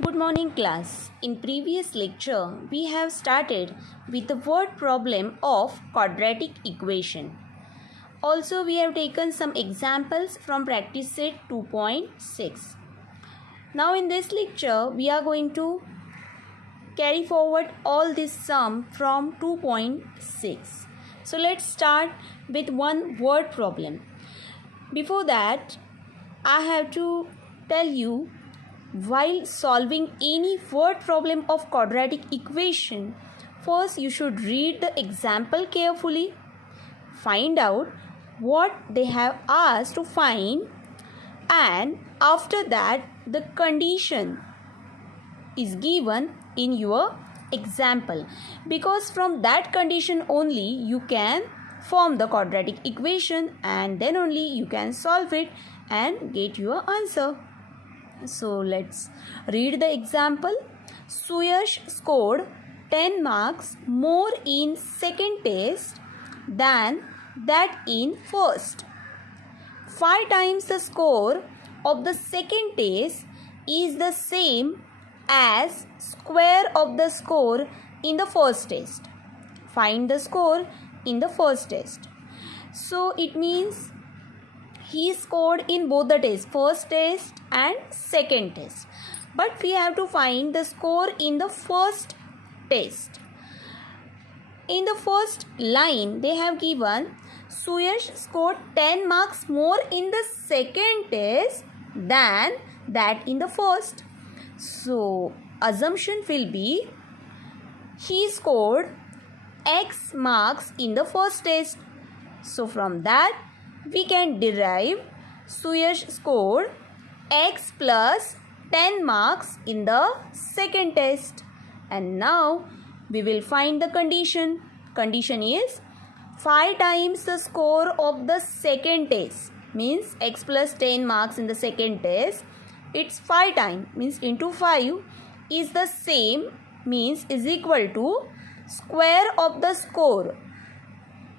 Good morning class. In previous lecture, we have started with the word problem of quadratic equation. Also, we have taken some examples from practice set 2.6. Now in this lecture, we are going to carry forward all this sum from 2.6. So let's start with one word problem. Before that, I have to tell you, while solving any word problem of quadratic equation, first you should read the example carefully, find out what they have asked to find, and after that the condition is given in your example, because from that condition only you can form the quadratic equation and then only you can solve it and get your answer. So let's read the example. Suyash scored 10 marks more in second test than that in first. 5 times the score of the second test is the same as square of the score in the first test. Find the score in the first test. So it means he scored in both the tests, first test and second test. But we have to find the score in the first test. In the first line, they have given Suyash scored 10 marks more in the second test than that in the first. So, assumption will be he scored X marks in the first test. So, from that, we can derive Suyash scored X plus 10 marks in the second test. And now we will find the condition. Condition is 5 times the score of the second test, means X plus 10 marks in the second test. It's 5 times, means into 5 is the same, means is equal to square of the score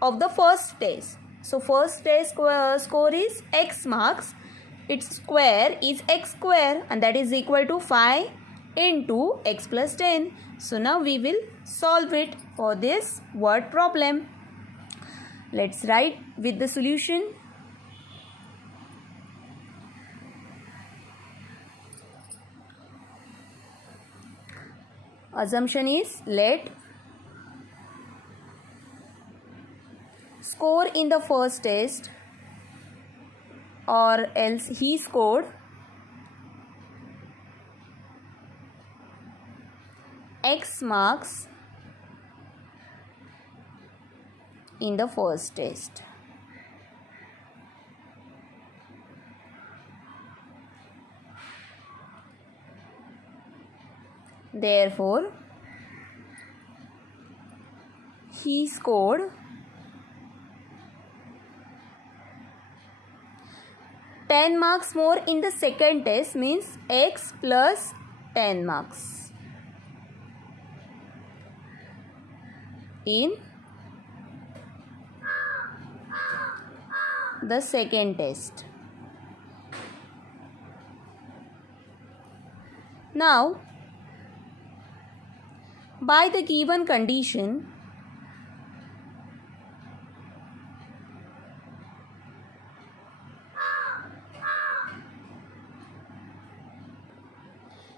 of the first test. So first test score is X marks, its square is X square, and that is equal to 5 into X plus 10. So now we will solve it for this word problem. Let's write with the solution. Assumption is let score in the first test, or else he scored X marks in the first test. Therefore, he scored 10 marks more in the second test, means X plus 10 marks in the second test. Now, by the given condition,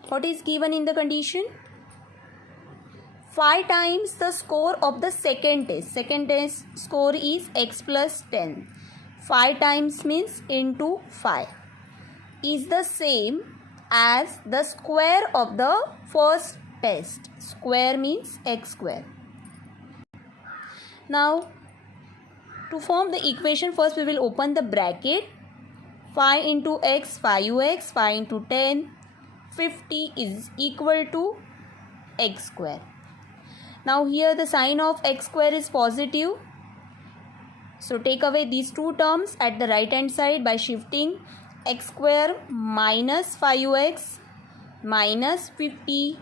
what is given in the condition? 5 times the score of the second test. Second test score is X plus 10. 5 times means into 5 is the same as the square of the first test. Square means X square. Now, to form the equation, first we will open the bracket. 5 into X, 5x, 5 into 10, 50 is equal to X square. Now here the sign of X square is positive. So take away these two terms at the right hand side by shifting X square minus 5x minus 50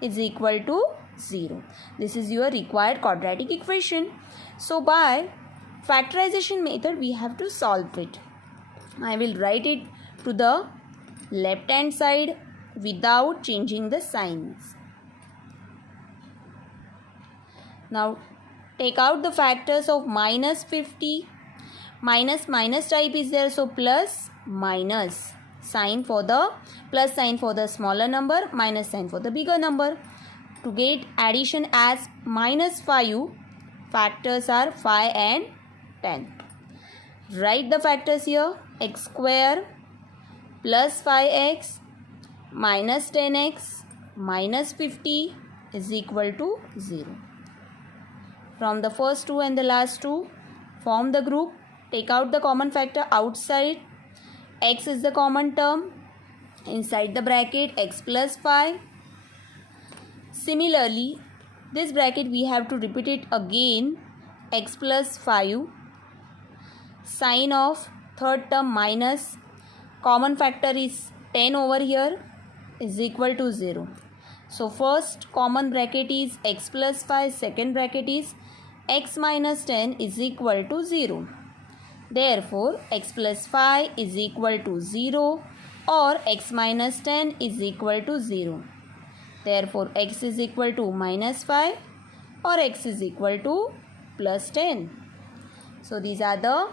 is equal to 0. This is your required quadratic equation. So by factorization method we have to solve it. I will write it to the left hand side. without changing the signs. Now take out the factors of minus 50. Minus type is there, so plus minus sign for the plus sign for the smaller number, minus sign for the bigger number. To get addition as minus 5, factors are 5 and 10. Write the factors here. X square plus 5x minus 10x minus 50 is equal to 0. From the first two and the last two, form the group. Take out the common factor outside. X is the common term. Inside the bracket, x plus 5. Similarly, this bracket we have to repeat it again. X plus 5. Sign of third term minus. Common factor is 10 over here is equal to 0. So first common bracket is x plus 5. Second bracket is x minus 10 is equal to 0. Therefore, x plus 5 is equal to 0 or x minus 10 is equal to 0. Therefore, x is equal to minus 5 or x is equal to plus 10. So, these are the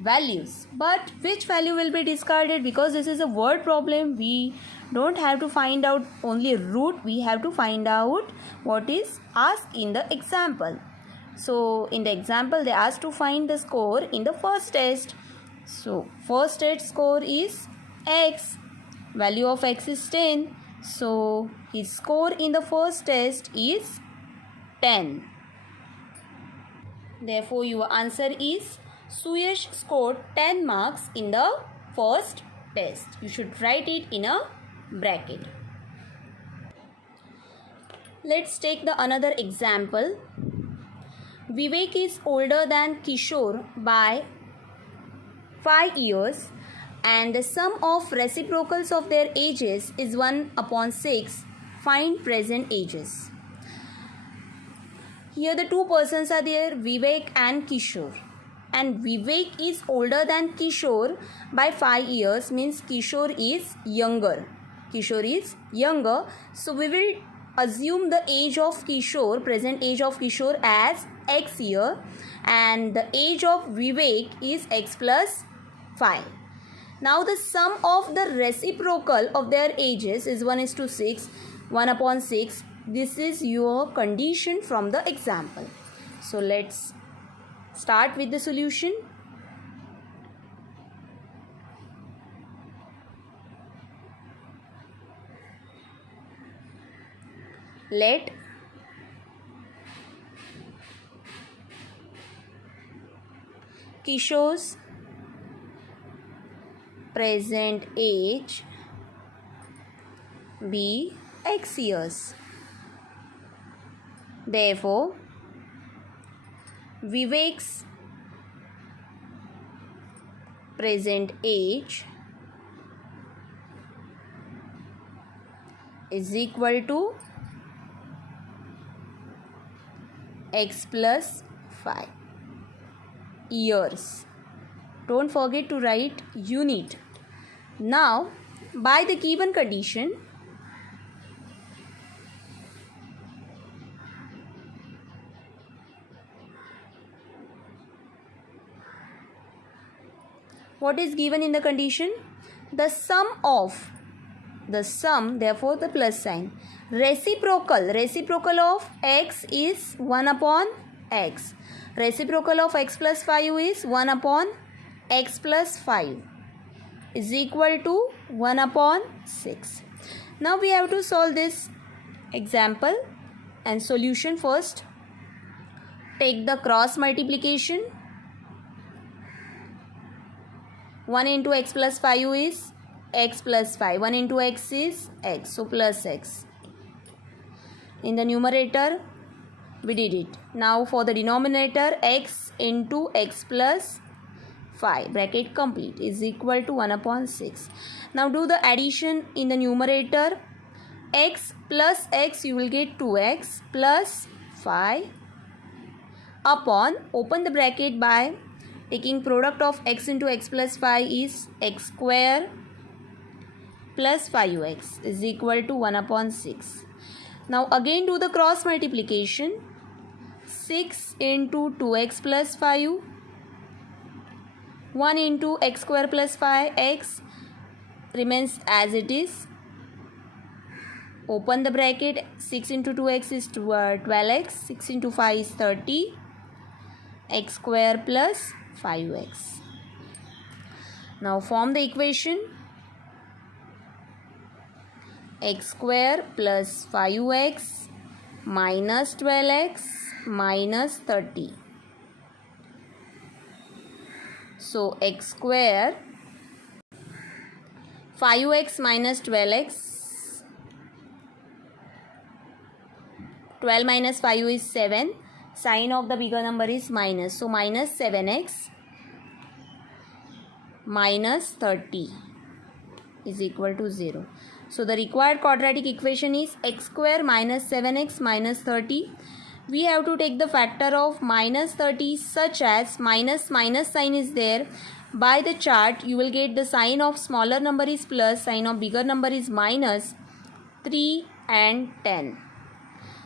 values. But which value will be discarded? Because this is a word problem, we don't have to find out only root. We have to find out what is asked in the example. So, in the example, they asked to find the score in the first test. So, first test score is x. Value of x is 10. So, his score in the first test is 10. Therefore, your answer is Suyash scored 10 marks in the first test. You should write it in a bracket. Let's take the another example. Vivek is older than Kishore by 5 years and the sum of reciprocals of their ages is 1/6. Find present ages. Here the two persons are there, Vivek and Kishore. And Vivek is older than Kishore by 5 years, means Kishore is younger. Kishore is younger. So we will assume the age of Kishore, present age of Kishore as x year, and the age of Vivek is x plus 5. Now the sum of the reciprocal of their ages is 1:6, 1/6. This is your condition from the example. So let's start with the solution. Let Kishore's present age be x years. Therefore, Vivek's present age is equal to x plus 5 years. Don't forget to write unit. Now, by the given condition, what is given in the condition? The sum, therefore the plus sign. Reciprocal of x is 1/x. Reciprocal of x plus 5 is 1/x plus 5 is equal to 1/6. Now we have to solve this example and solution first. Take the cross multiplication. 1 into x plus 5 is x plus 5. 1 into x is x. So plus x. In the numerator, we did it. Now for the denominator, x into x plus 5, bracket complete, is equal to 1/6. Now do the addition in the numerator. X plus x, you will get 2x plus 5 upon, open the bracket by taking product of x into x plus 5 is x square plus 5x is equal to 1 upon 6. Now again do the cross multiplication. 6 into 2x plus 5, 1 into x square plus 5x remains as it is. Open the bracket. 6 into 2x is 12x, 6 into 5 is 30, x square plus 5x. Now form the equation. X square plus 5x minus 12x minus 30. So x square, 5x minus 12x, 12 minus 5 is 7. Sign of the bigger number is minus. So minus 7x minus 30 is equal to 0. So the required quadratic equation is x square minus 7x minus 30. We have to take the factor of minus 30 such as minus sign is there. By the chart you will get the sign of smaller number is plus, sign of bigger number is minus, 3 and 10.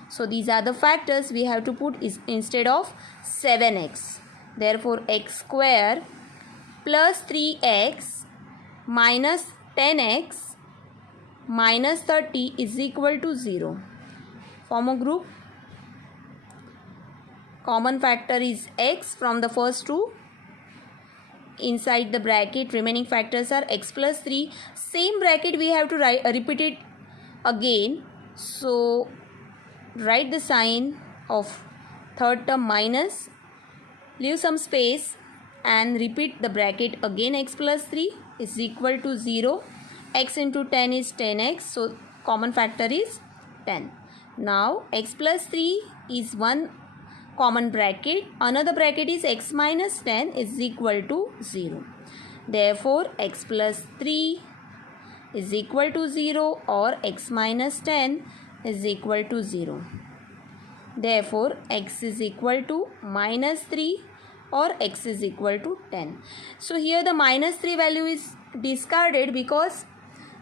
So these are the factors we have to put instead of 7x. Therefore x square plus 3x minus 10x minus 30 is equal to 0. Form a group. Common factor is x from the first two. Inside the bracket remaining factors are x plus 3. Same bracket we have to repeat it again. So write the sign of third term minus, leave some space and repeat the bracket again. X plus 3 is equal to 0. X into 10 is 10x. So common factor is 10. Now x plus 3 is one common bracket. Another bracket is x minus 10 is equal to 0. Therefore x plus 3 is equal to 0 or x minus 10 is equal to 0. Therefore x is equal to minus 3 or x is equal to 10. So here the minus 3 value is discarded because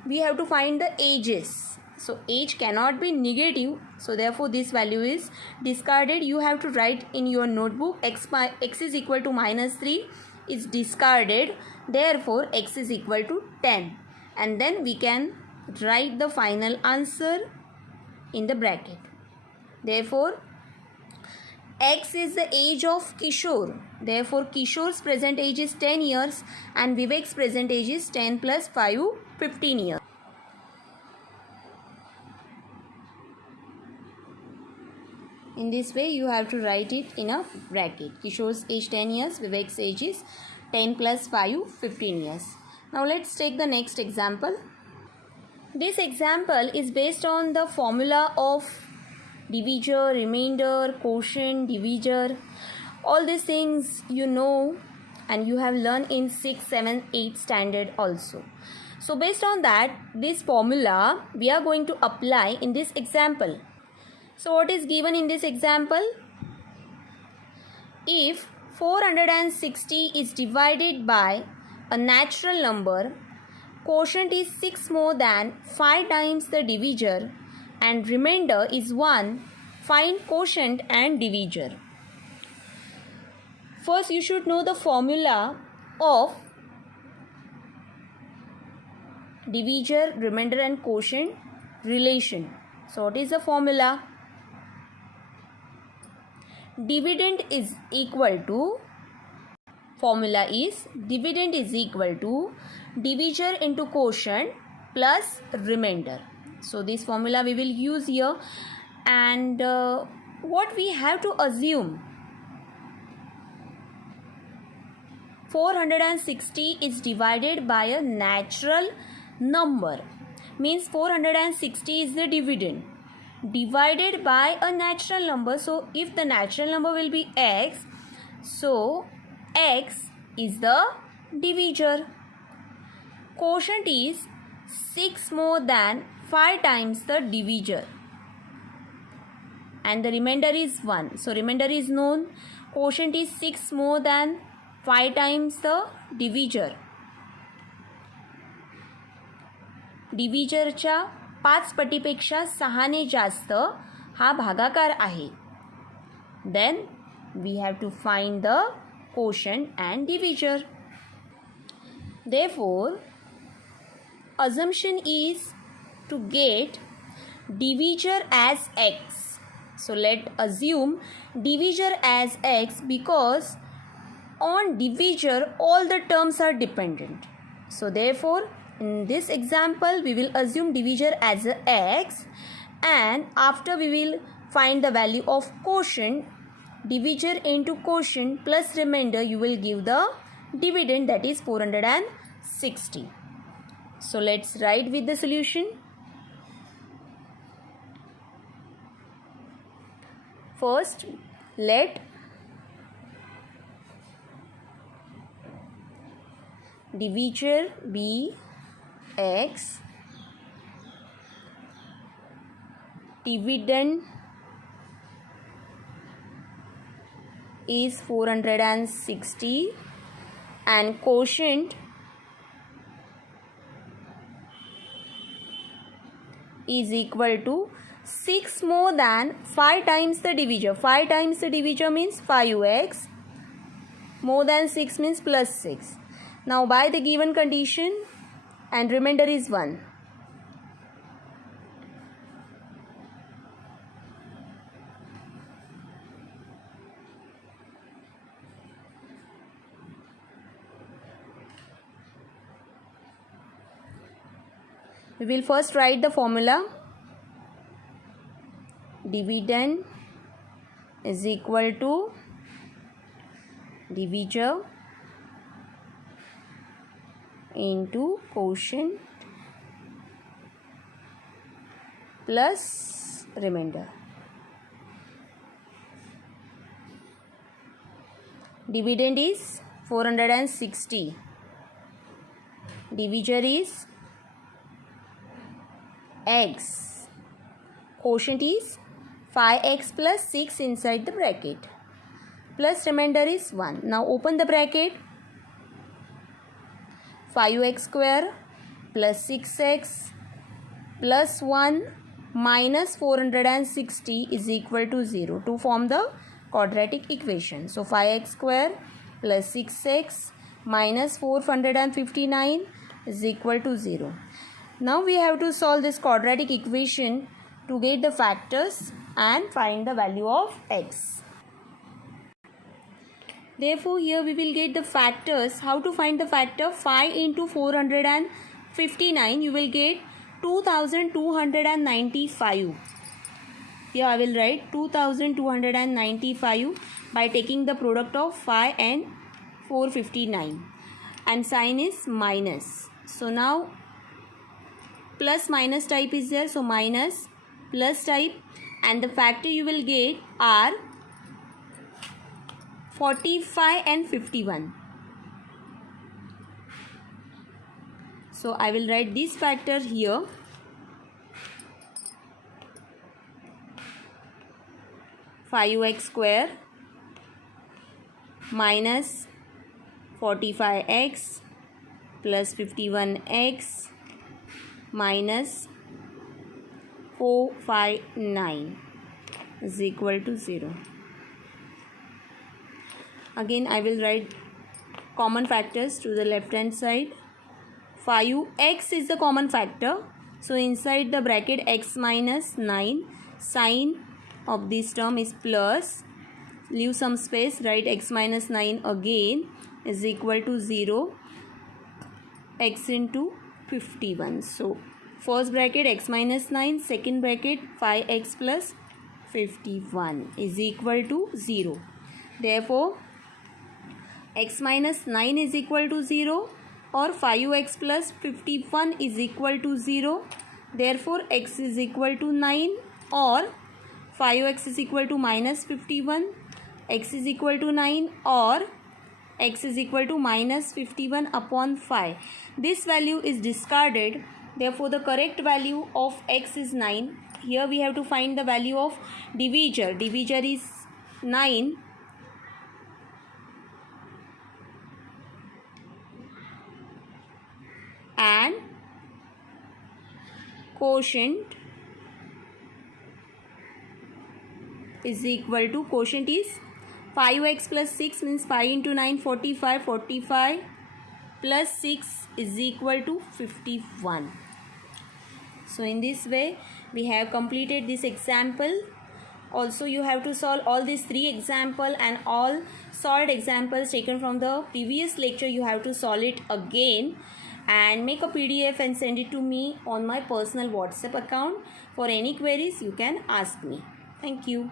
we have to find the ages. So age cannot be negative. So therefore this value is discarded. You have to write in your notebook x is equal to minus 3 is discarded. Therefore x is equal to 10. And then we can write the final answer in the bracket. Therefore x is the age of Kishore. Therefore Kishore's present age is 10 years and Vivek's present age is 10 plus 5, 15 years. In this way you have to write it in a bracket. Kishore's age 10 years, Vivek's age is 10 plus 5, 15 years. Now let's take the next example. This example is based on the formula of divisor, remainder, quotient, divisor. All these things you know and you have learned in 6, 7, 8 standard also. So based on that, this formula we are going to apply in this example. So what is given in this example? If 460 is divided by a natural number, quotient is 6 more than 5 times the divisor and remainder is 1, find quotient and divisor. First you should know the formula of divisor, remainder and quotient relation. So what is the formula? Dividend is equal to, formula is dividend is equal to divisor into quotient plus remainder. So this formula we will use here. And what we have to assume, 460 is divided by a natural number, means 460 is the dividend divided by a natural number. So if the natural number will be x, so x is the divisor. Quotient is 6 more than 5 times the divisor and the remainder is 1. So remainder is known. Quotient is 6 more than 5 times the divisor. डिव्हिजरच्या 5 पटीपेक्षा 6ने जास्त हा भागाकार आहे. Then we have to find the quotient and divisor. Therefore, assumption is to get divisor as x. So let assume divisor as x because on divisor all the terms are dependent. So therefore, in this example we will assume divisor as x, and after we will find the value of quotient. Divisor into quotient plus remainder, you will give the dividend, that is 460. So let's write with the solution. First, let divisor be x, dividend is 460 and quotient is equal to 6 more than 5 times the divisor. 5 times the divisor means 5x, more than 6 means plus 6. Now by the given condition, and remainder is 1. We will first write the formula. Dividend is equal to divisor into quotient plus remainder. Dividend is 460. Divisor is x. Quotient is 5x plus 6 inside the bracket. Plus remainder is 1. Now open the bracket. 5x square plus 6x plus 1 minus 460 is equal to 0 to form the quadratic equation. So 5x square plus 6x minus 459 is equal to 0. Now we have to solve this quadratic equation to get the factors and find the value of x. Therefore, here we will get the factors. How to find the factor? 5 into 459, you will get 2295. Here I will write 2295 by taking the product of 5 and 459. And sign is minus. So now plus minus type is there, so minus plus type, and the factor you will get are 45 and 51. So I will write this factor here. Five x square minus 45x plus 51x minus 459 is equal to 0. Again I will write common factors to the left hand side. 5x is the common factor, so inside the bracket x minus 9, sign of this term is plus, leave some space, write x minus 9 again is equal to 0, x into 51. So first bracket x minus 9, second bracket 5x plus 51 is equal to 0. Therefore x minus 9 is equal to 0 or 5x plus 51 is equal to 0. Therefore x is equal to 9 or 5x is equal to minus 51, x is equal to 9 or x is equal to minus 51 upon 5. This value is discarded. Therefore the correct value of x is 9. Here we have to find the value of divisor. Divisor is 9. And quotient is equal to, quotient is 5x plus 6 means 5 into 9 45, 45 plus 6 is equal to 51. So in this way we have completed this example. Also you have to solve all these 3 examples, and all solved examples taken from the previous lecture you have to solve it again and make a PDF and send it to me on my personal WhatsApp account. For any queries you can ask me. Thank you.